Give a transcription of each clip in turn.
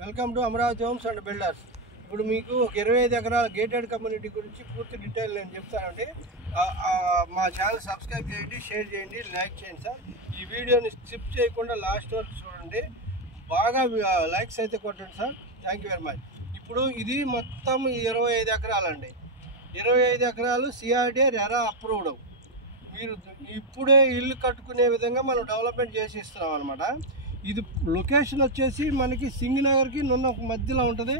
Welcome to Amaravati homes and builders. ఇప్పుడు మీకు ఒక 25 ఎకరాల గేటెడ్ కమ్యూనిటీ గురించి పూర్తి డీటెయిల్ నేను చెప్తానండి. మా ఛానల్ సబ్స్క్రైబ్ చేయండి, షేర్ చేయండి, లైక్ చేయండి సార్. ఈ వీడియోని స్కిప్ చేయకుండా లాస్ట్ వరకు చూడండి. బాగా లైక్స్ అయితే కొట్టండి sir. Thank you very much. ఇప్పుడు ఇది మొత్తం 25 ఎకరాలండి. 25 ఎకరాలు సిఆర్డీఏ రెరా అప్రూవ్డ్. మీరు ఇప్పుడే ఇల్లు కట్టుకునే విధంగా మనం డెవలప్మెంట్ చేసి ఇస్తున్నాం అనమాట. ఇది లొకేషన్ వచ్చేసి మనకి సింగనగర్కి నున్న మధ్యలో ఉంటుంది.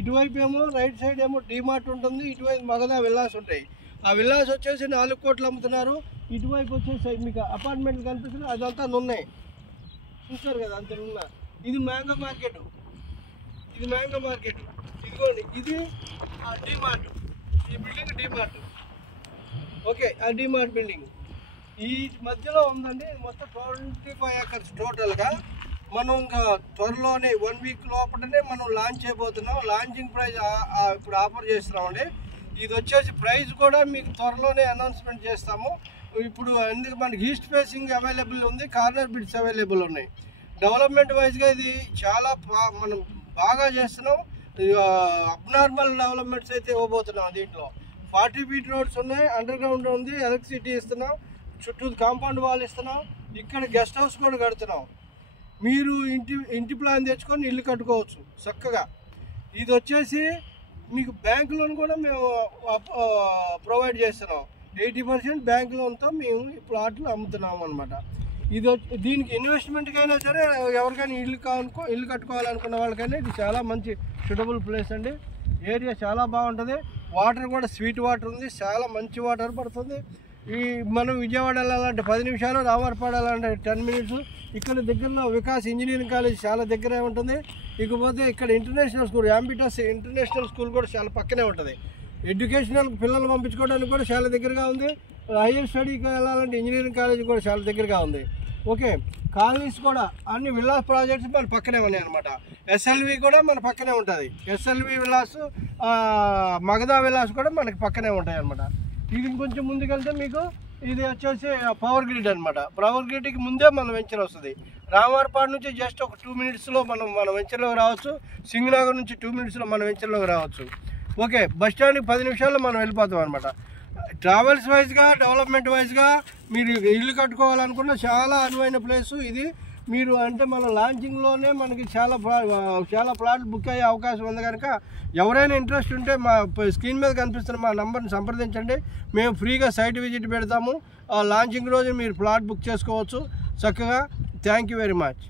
ఇటువైపు ఏమో రైట్ సైడ్ ఏమో డిమార్ట్ ఉంటుంది, ఇటువైపు మగధా విల్లాస్ ఉంటాయి. ఆ విల్లాస్ వచ్చేసి 4 కోట్లు అమ్ముతున్నారు. ఇటువైపు వచ్చేసి మీకు అపార్ట్మెంట్లు కనిపిస్తున్నాయి, అదంతా నున్నాయి, చూస్తారు కదా అంత నున్న. ఇది మ్యాంగో మార్కెట్, ఇదిగోండి ఇది డిమార్ట్. ఈ బిల్డింగ్ డిమార్ట్, ఓకే. ఆ డిమార్ట్ బిల్డింగ్ ఈ మధ్యలో ఉందండి. మొత్తం 25 ఏకర్స్ టోటల్గా. మనం ఇంకా త్వరలోనే 1 వీక్ లోపలనే మనం లాంచ్ చేయబోతున్నాం. లాంచింగ్ ప్రైజ్ ఇప్పుడు ఆఫర్ చేస్తున్నామండి. ఇది వచ్చేసి ప్రైస్ కూడా మీకు త్వరలోనే అనౌన్స్మెంట్ చేస్తాము. ఇప్పుడు ఎందుకు మనకి ఈస్ట్ ఫేసింగ్ అవైలబుల్ ఉంది, కార్నర్ బిడ్స్ అవైలబుల్ ఉన్నాయి. డెవలప్మెంట్ వైజ్గా ఇది చాలా మనం బాగా చేస్తున్నాం. అబ్నార్మల్ డెవలప్మెంట్స్ అయితే ఇవ్వబోతున్నాం. దీంట్లో 40 ఫీట్ రోడ్స్ ఉన్నాయి, అండర్ గ్రౌండ్ ఉంది, ఎలక్ట్రిసిటీ ఇస్తున్నాం, చుట్టూ కాంపౌండ్ వాల్ ఇస్తున్నాం, ఇక్కడ గెస్ట్ హౌస్ కూడా కడుతున్నాం. మీరు ఇంటి ప్లాన్ తెచ్చుకొని ఇల్లు కట్టుకోవచ్చు చక్కగా. ఇది వచ్చేసి మీకు బ్యాంక్ లోన్ కూడా మేము ప్రొవైడ్ చేస్తున్నాం. 80% బ్యాంక్ లోన్తో మేము ఈ ప్లాట్లు అమ్ముతున్నాం అనమాట. దీనికి ఇన్వెస్ట్మెంట్కైనా సరే, ఎవరికైనా ఇల్లు కట్టుకోవాలనుకున్న వాళ్ళకైనా ఇది చాలా మంచి సూటబుల్ ప్లేస్ అండి. ఏరియా చాలా బాగుంటుంది. వాటర్ కూడా స్వీట్ వాటర్ ఉంది, చాలా మంచి వాటర్ పడుతుంది. మనం విజయవాడ వెళ్ళాలంటే 10 నిమిషాలు, రామర్పాడు వెళ్ళాలంటే 10 మినిట్స్. ఇక్కడ దగ్గరలో వికాస్ ఇంజనీరింగ్ కాలేజ్ చాలా దగ్గరే ఉంటుంది. ఇకపోతే ఇక్కడ ఇంటర్నేషనల్ స్కూల్, యాంబిటస్ ఇంటర్నేషనల్ స్కూల్ కూడా చాలా పక్కనే ఉంటుంది. ఎడ్యుకేషనల్ పిల్లలు పంపించుకోవడానికి కూడా చాలా దగ్గరగా ఉంది. హైయర్ స్టడీకి వెళ్ళాలంటే ఇంజనీరింగ్ కాలేజ్ కూడా చాలా దగ్గరగా ఉంది, ఓకే. కాలనీస్ కూడా అన్ని విల్లాస్ ప్రాజెక్ట్స్ మన పక్కనే ఉన్నాయి అనమాట. ఎస్ఎల్వి కూడా మన పక్కనే ఉంటుంది. ఎస్ఎల్వి విల్లాస్, మగధా విల్లాస్ కూడా మనకి పక్కనే ఉంటాయి అనమాట. ఇది ఇంకొంచెం ముందుకెళ్తే మీకు ఇది వచ్చేసి పవర్ గ్రిడ్ అనమాట. పవర్ గ్రిడ్కి ముందే మన వెంచర్ వస్తుంది. రామర్పాడు నుంచి జస్ట్ ఒక 2 మినిట్స్లో మన వెంచర్లోకి రావచ్చు. సింగనగర్ నుంచి 2 మినిట్స్లో మన వెంచర్లోకి రావచ్చు, ఓకే. బస్ స్టాండ్కి 10 నిమిషాల్లో మనం వెళ్ళిపోతాం అనమాట. ట్రావెల్స్ వైజ్గా, డెవలప్మెంట్ వైజ్గా మీరు ఇల్లు కట్టుకోవాలనుకున్న చాలా అనువైన ప్లేసు ఇది. మీరు అంటే మన లాంచింగ్లోనే మనకి చాలా ప్లాట్లు బుక్ అయ్యే అవకాశం ఉంది కనుక ఎవరైనా ఇంట్రెస్ట్ ఉంటే మా స్క్రీన్ మీద కనిపిస్తున్న మా నంబర్ని సంప్రదించండి. మేము ఫ్రీగా సైట్ విజిట్ పెడతాము. లాంచింగ్ రోజు మీరు ప్లాట్ బుక్ చేసుకోవచ్చు చక్కగా. Thank you very much.